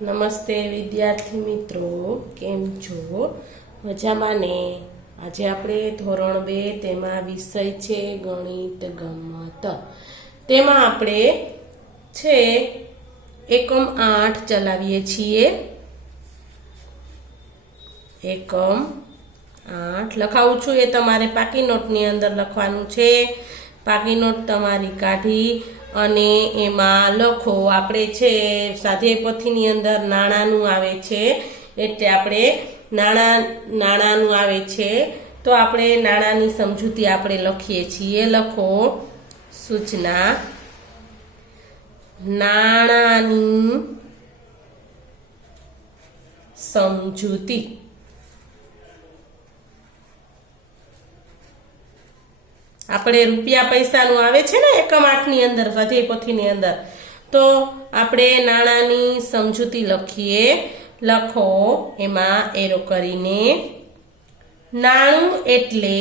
નમસ્તે વિદ્યાર્થી મિત્રો, કેમ છો? મજામાં ને? આજે આપણે ધોરણ 2 તેમાં વિષય છે ગણિત ગમત. તેમાં આપણે છે એકમ 8 ચલાવીએ છીએ. એકમ 8 લખાવું છું, એ તમારે પાકી નોટની અંદર લખવાનું છે. પાકી નોટ તમારી કાઢી અને એમાં લખો. આપણે છે સ્વાધ્યાય પોથીની અંદર નાણાંનું આવે છે, એટલે આપણે નાણાંનું આવે છે તો આપણે નાણાંની સમજૂતી આપણે લખીએ છીએ. લખો સૂચના: નાણાંની સમજૂતી. આપણે રૂપિયા પૈસાનું આવે છે ને એકમ 8 ની અંદર, સ્વાધ્યાય પોથીની અંદર, તો આપણે નાણાંની સમજૂતી લખીએ. લખો એમાં એરો કરીને. નાણું એટલે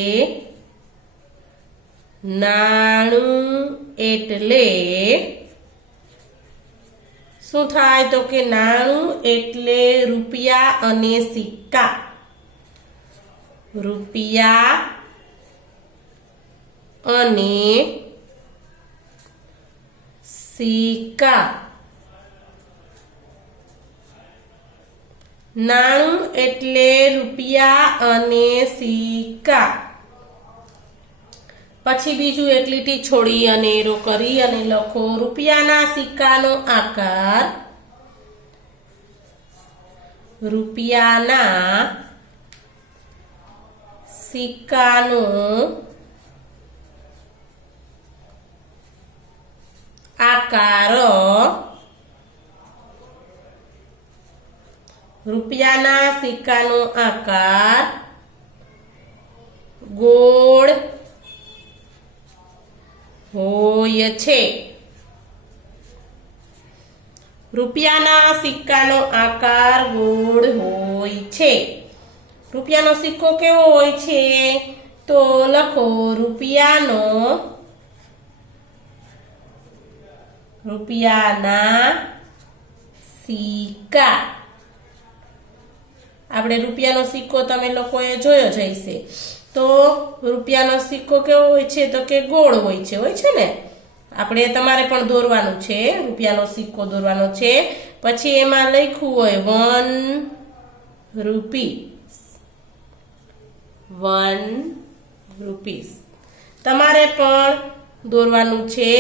શું થાય? તો કે નાણું એટલે રૂપિયા અને સિક્કા. રૂપિયા અને સિક્કા. નાણું એટલે રૂપિયા અને સિક્કા. પછી બીજું એક લીટી છોડી અને એરો કરી અને લખો: રૂપિયાના સિક્કાનો આકાર. રૂપિયાના સિક્કાનો આકાર. રૂપિયાના સિક્કાનો આકાર ગોળ હોય છે. રૂપિયાના સિક્કાનો આકાર ગોળ હોય છે. રૂપિયાનો સિક્કો કેવો હોય છે? તો લખો: રૂપિયાના સિક્કા. આપણે રૂપિયાનો સિક્કો તમે લોકોએ જોયો જ હશે. તો રૂપિયાનો સિક્કો કેવો હોય છે? તો કે ગોળ હોય છે ને? આપણે તમારે પણ દોરવાનું છે, રૂપિયાનો સિક્કો દોરવાનો છે. પછી એમાં લખ્યું હોય 1 રૂપીસ. તમારે પણ દોરવાનું છે.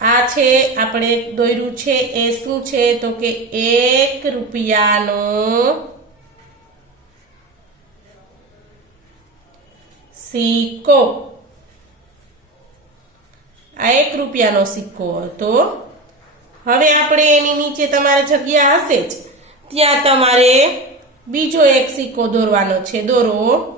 આ છે આપણે દોર્યું છે એ શું છે? તો કે 1 રૂપિયાનો સિક્કો. આ 1 રૂપિયાનો સિક્કો હતો. હવે આપણે એની નીચે તમારે જગ્યા હશે જ, ત્યાં તમારે બીજો એક સિક્કો દોરવાનો છે. દોરો.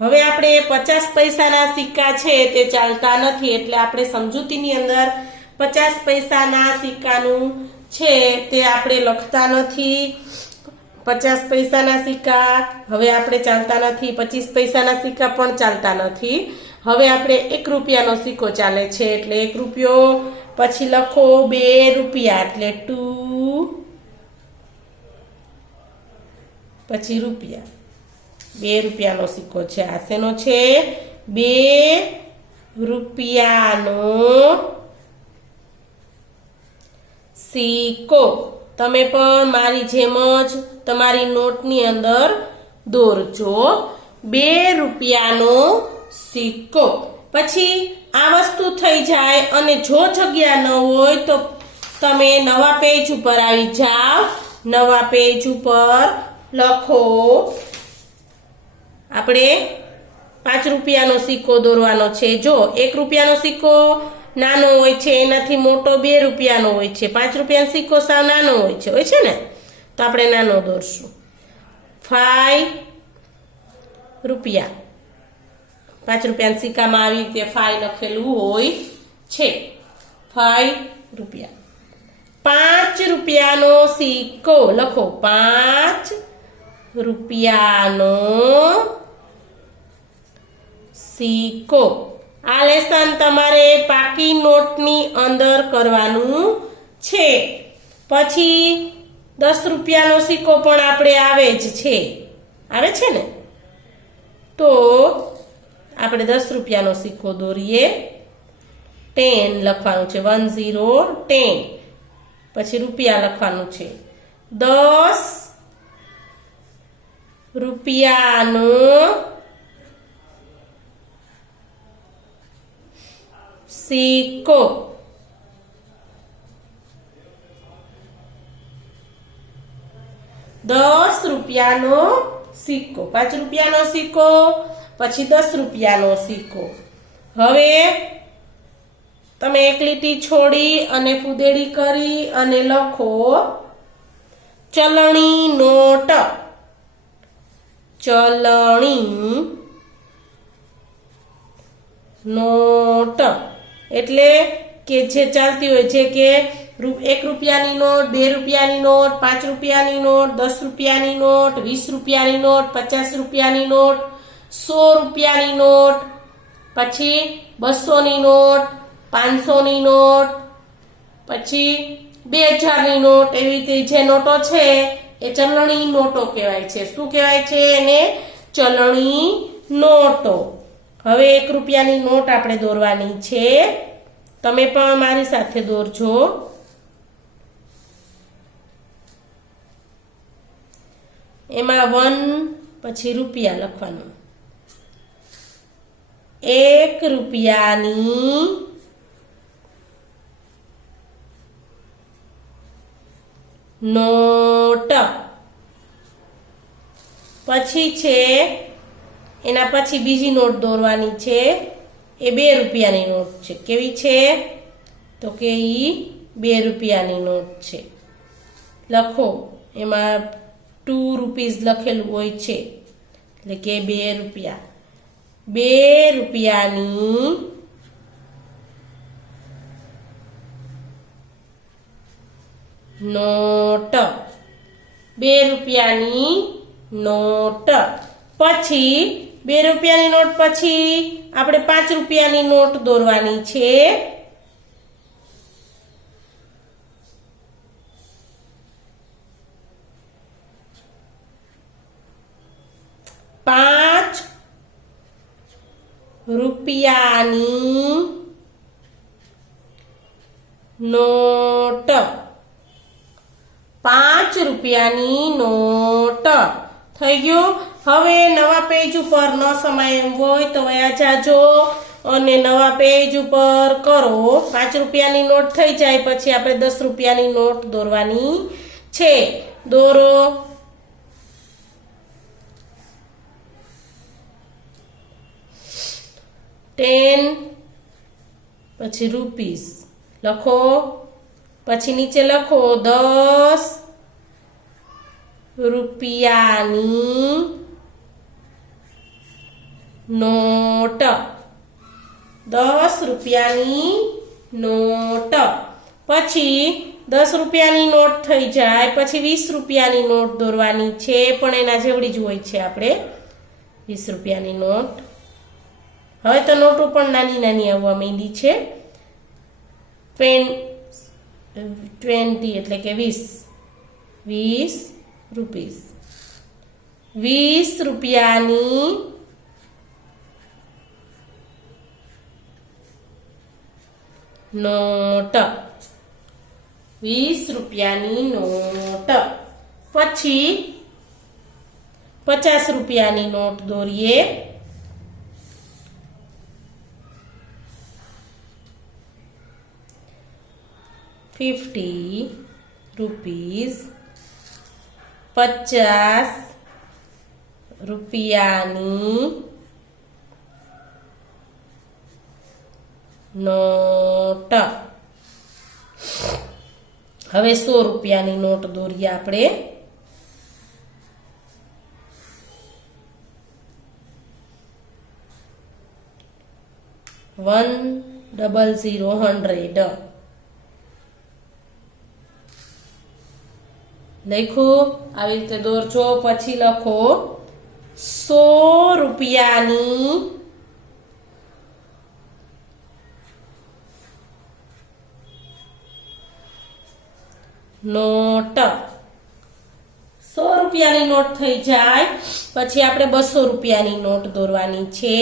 હવે આપણે 50 પૈસાના સિક્કા છે તે ચાલતા નથી, એટલે આપણે સમજૂતીની અંદર 50 પૈસાના સિક્કાનું છે તે આપણે લખતા નથી. 50 પૈસાના સિક્કા હવે આપણે ચાલતા નથી. 25 પૈસાના સિક્કા પણ ચાલતા નથી. હવે આપણે 1 રૂપિયાનો સિક્કો ચાલે છે, એટલે 1 રૂપિયો. પછી લખો 2 રૂપિયા એટલે 2, પછી રૂપિયા. 2 રૂપિયાનો સિક્કો છે. આ શેનો છે? 2 રૂપિયાનો સિક્કો. તમે પણ મારી જેમ જ તમારી નોટની અંદર દોરજો 2 રૂપિયાનો સિક્કો. પછી આ વસ્તુ થઈ જાય અને જો જગ્યા ન હોય તો તમે નવા પેજ ઉપર આવી જાઓ. નવા પેજ ઉપર લખો આપણે 5 રૂપિયાનો સિક્કો દોરવાનો છે. જો 1 રૂપિયાનો સિક્કો નાનો હોય છે, એનાથી મોટો 2 રૂપિયાનો હોય છે. 5 રૂપિયાનો સિક્કો સાવ નાનો હોય છે ને? તો આપણે નાનો દોરશું. 5 રૂપિયા. 5 રૂપિયાના સિક્કામાં આવી રીતે 5 લખેલું હોય છે. 5 રૂપિયા. 5 રૂપિયાનો સિક્કો. લખો 5 રૂપિયાનો સિક્કો. આ લેસન તમારે પાકી નોટની અંદર કરવાનું છે. પછી 10 રૂપિયાનો સિક્કો પણ આપણે આવે જ છે, આવે છે ને? તો આપણે 10 રૂપિયાનો સિક્કો દોરીએ. 10 લખવાનું છે, 10 10. પછી રૂપિયા લખવાનું છે. 10 રૂપિયાનો સિક્કો. ₹10 સિક્કો, 5 રૂપિયાનો સિક્કો, પછી 10 રૂપિયાનો સિક્કો. હવે તમે એક લીટી છોડી અને ફુદેડી કરી અને લખો ચલણી નોટ. ચલણી નોટ એટલે કે જે ચાલતી હોય છે કે 1 રૂપિયાની નોટ, 2 રૂપિયાની નોટ, 5 રૂપિયાની નોટ, 10 રૂપિયાની નોટ, 20 રૂપિયાની નોટ, 50 રૂપિયાની નોટ, 100 રૂપિયાની નોટ, પછી 200ની નોટ, 500ની નોટ, પછી 2000ની નોટ. એવી રીતે જે નોટો છે એ ચલણી નોટો કહેવાય છે. શું કહેવાય છે એને? ચલણી નોટો. હવે 1 રૂપિયાની નોટ આપણે દોરવાની છે. તમે પણ મારી સાથે દોરજો. એમાં 1 પછી રૂપિયા લખવાનું. 1 રૂપિયાની નોટ. પછી છે એના પછી બીજી નોટ દોરવાની છે. એ 2 રૂપિયાની નોટ છે. કેવી છે? તો કે ઈ 2 રૂપિયાની નોટ છે. લખો, એમાં 2 રૂપીસ લખેલું હોય છે, એટલે કે 2 રૂપિયા. 2 રૂપિયાની નોટ. 2 રૂપિયાની નોટ. પછી 2 રૂપિયાની નોટ પછી આપણે 5 રૂપિયાની નોટ દોરવાની છે. રૂપિયાની નોટ. 5 રૂપિયાની નોટ થઈ ગયું. હવે નવા પેજ ઉપર ન સમાય એમ હોય તો વયા જાજો અને નવા પેજ ઉપર કરો. 5 રૂપિયાની નોટ થઈ જાય પછી આપણે 10 રૂપિયાની નોટ દોરવાની છે. દોરો. ટેન પછી રૂપીસ લખો. પછી નીચે લખો 10 રૂપિયાની નોટ. 10 રૂપિયાની નોટ. પછી 10 રૂપિયાની નોટ થઈ જાય પછી 20 રૂપિયાની નોટ દોરવાની છે, પણ એના જેવડી જ હોય છે. આપણે 20 રૂપિયાની નોટ. હવે તો નોટો પણ નાની નાની આવવા માંડી છે. 20 એટલે કે 20 રૂપીસ. 20 રૂપિયાની નોટ. 20 રૂપિયાની નોટ. પછી 50 રૂપિયાની નોટ દોરીએ. ₹50 50 રૂપિયાની નોટ. હવે 100 રૂપિયાની નોટ દોરીએ આપણે. $100 લખો. આવી રીતે દોરજો. પછી લખો 100 રૂપિયાની નોટ 100 રૂપિયાની નોટ થઈ જાય પછી આપણે 200 રૂપિયાની નોટ દોરવાની છે.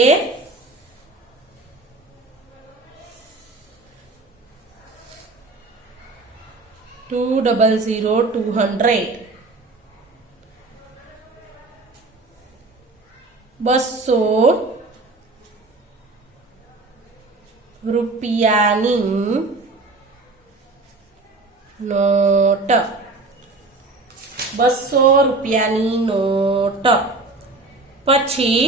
200 200 રૂપિયાની નોટ 200 રૂપિયાની નોટ. પછી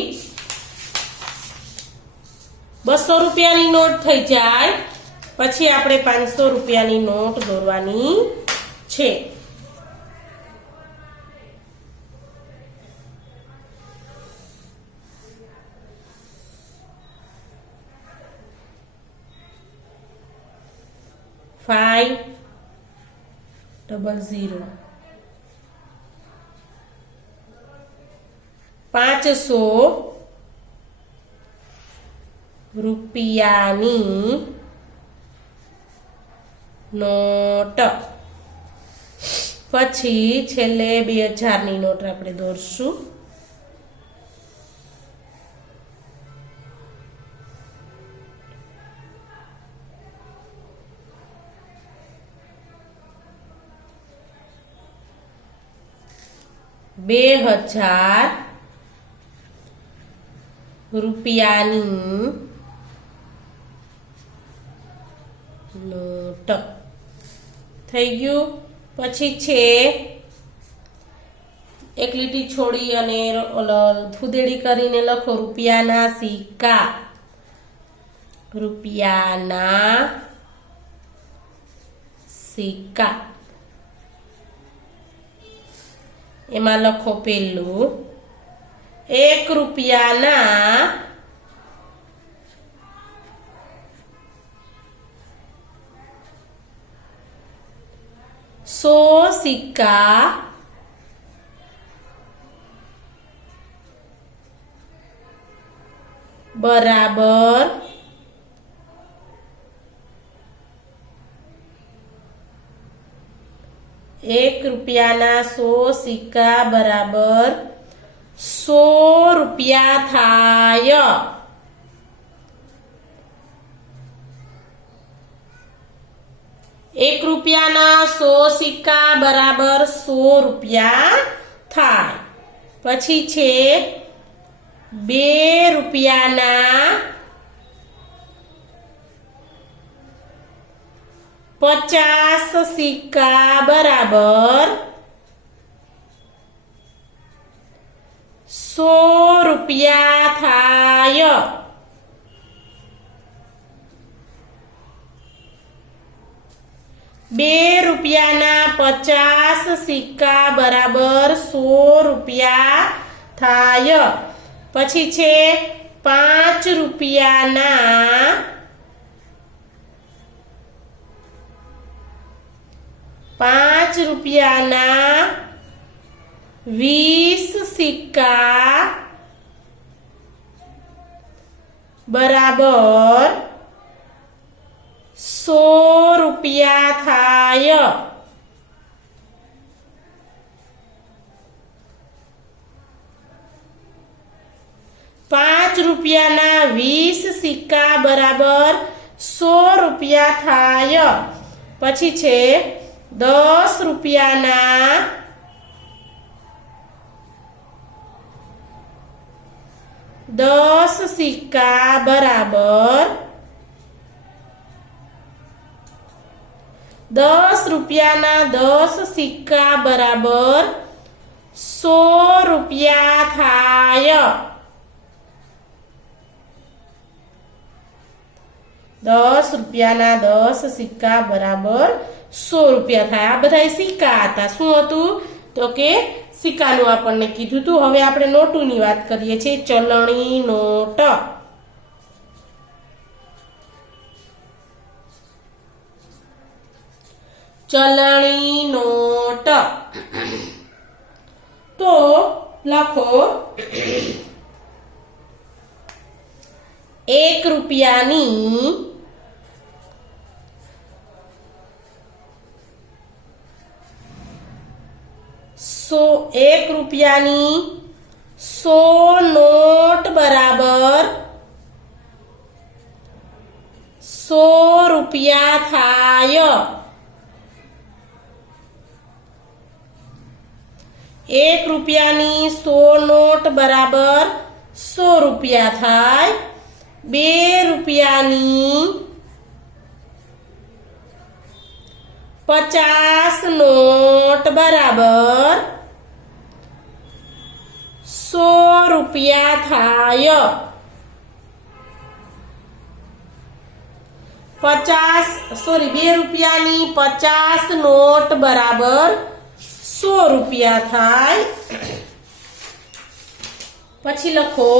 200 રૂપિયાની નોટ થઈ જાય પછી આપણે 500 રૂપિયાની નોટ દોરવાની છે. $500 500 રૂપિયાની નોટ. પછી છેલ્લે 2000ની નોટ આપણે દોરશું. રૂપિયાની નોટ થઈ ગયું. પછી છે એક લીટી છોડી અને ફુદેડી કરીને લખો રૂપિયાના સિક્કા. રૂપિયાના સિક્કા એમાં લખો પેલું 1 રૂપિયાના 100 સિક્કા બરાબર 1 રૂપિયાના 100 સિક્કા બરાબર 100 રૂપિયા થાય. એક રૂપિયાના 100 સિક્કા બરાબર 100 રૂપિયા થાય. પછી છે 2 રૂપિયાના 50 સિક્કા બરાબર 100 રૂપિયા થાય. બે રૂપિયાના 50 સિક્કા બરાબર 100 રૂપિયા થાય. પછી છે 5 રૂપિયાના 20 સિક્કા બરાબર 100 રૂપિયા થાય. રૂપિયાના 20 સિક્કા બરાબર 100 રૂપિયા થાય. પછી છે 10 રૂપિયાના 10 સિક્કા બરાબર 10 રૂપિયાના 10 સિક્કા બરાબર 100 રૂપિયા થાય. 10 રૂપિયાના 10 સિક્કા બરાબર 100 રૂપિયા થાય. આ બધા સિક્કા હતા. શું હતું તો કે સિક્કાનું આપણને કીધું હતું. હવે આપણે નોટોની વાત કરીએ છીએ. ચલણી નોટ. ચલણી નોટ તો લખો 1 રૂપિયાની 1 રૂપિયાની 100 નોટ બરાબર 100 રૂપિયા થાય। 1 રૂપિયાની 100 નોટ બરાબર 100 રૂપિયા થાય। 2 રૂપિયાની 50 નોટ બરાબર 100 રૂપિયા થાય। 2 રૂપિયાની 50 નોટ બરાબર 100 રૂપિયા થાય। પછી લખો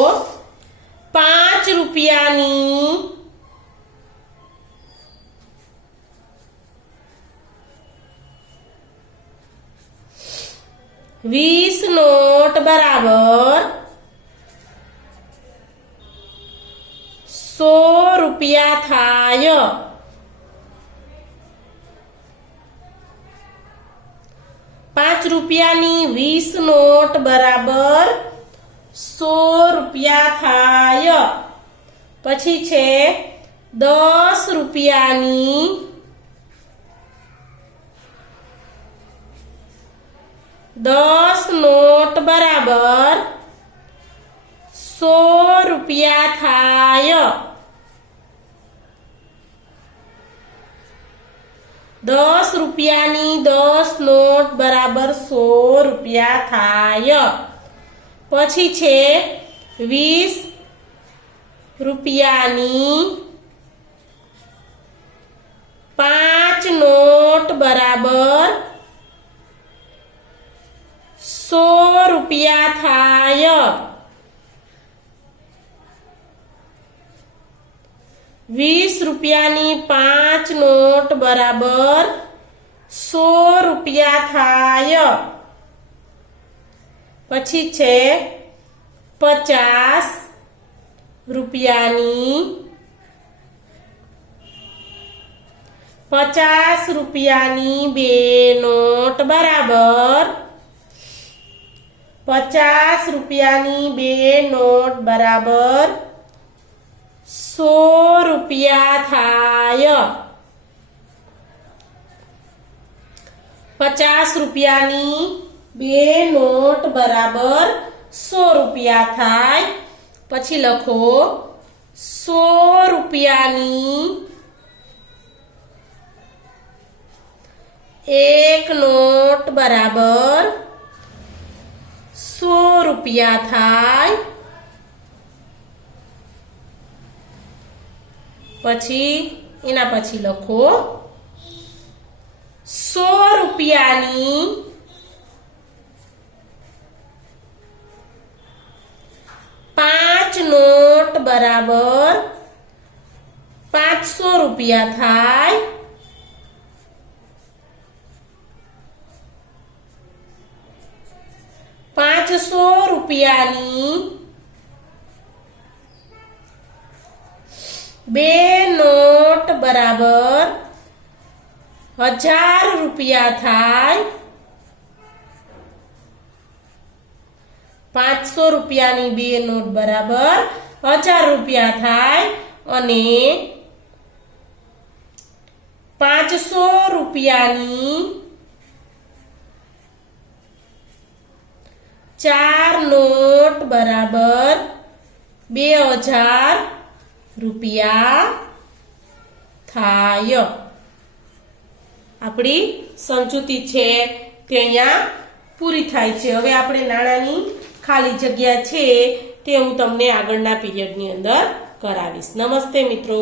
5 રૂપિયાની 20 નોટ બરાબર 100 રૂપિયા થાય। 5 રૂપિયાની 20 નોટ બરાબર 100 રૂપિયા થાય। પછી છે 10 રૂપિયાની 10 નોટ બરાબર 100 રૂપિયા થાય। 10 રૂપિયાની 10 નોટ બરાબર 100 રૂપિયા થાય। પછી છે 20 રૂપિયાની 5 નોટ બરાબર 100 રૂપિયા થાય। 20 રૂપિયાની 5 નોટ બરાબર 100 રૂપિયા થાય। પછી છે 50 રૂપિયાની 50 રૂપિયાની 2 નોટ બરાબર 50 રૂપિયાની 2 નોટ બરાબર 100 રૂપિયા થાય। 50 રૂપિયાની 2 નોટ બરાબર 100 રૂપિયા થાય। પછી લખો 100 રૂપિયાની 1 નોટ બરાબર 100 રૂપિયા થાય। પછી એના પછી લખો 100 રૂપિયાની 5 નોટ બરાબર 500 રૂપિયા થાય। 500 રૂપિયાની 2 નોટ બરાબર 1000 રૂપિયા થાય। 500 રૂપિયાની 2 નોટ બરાબર 1000 રૂપિયા થાય। અને 500 રૂપિયાની 4 નોટ બરાબર 2000 રૂપિયા થાય। આપણી સમજૂતી છે તે અહીંયા પૂરી થાય છે। હવે આપણે નાણાંની ખાલી જગ્યા છે તે હું તમને આગળના પીરિયડની અંદર કરાવીશ। નમસ્તે મિત્રો।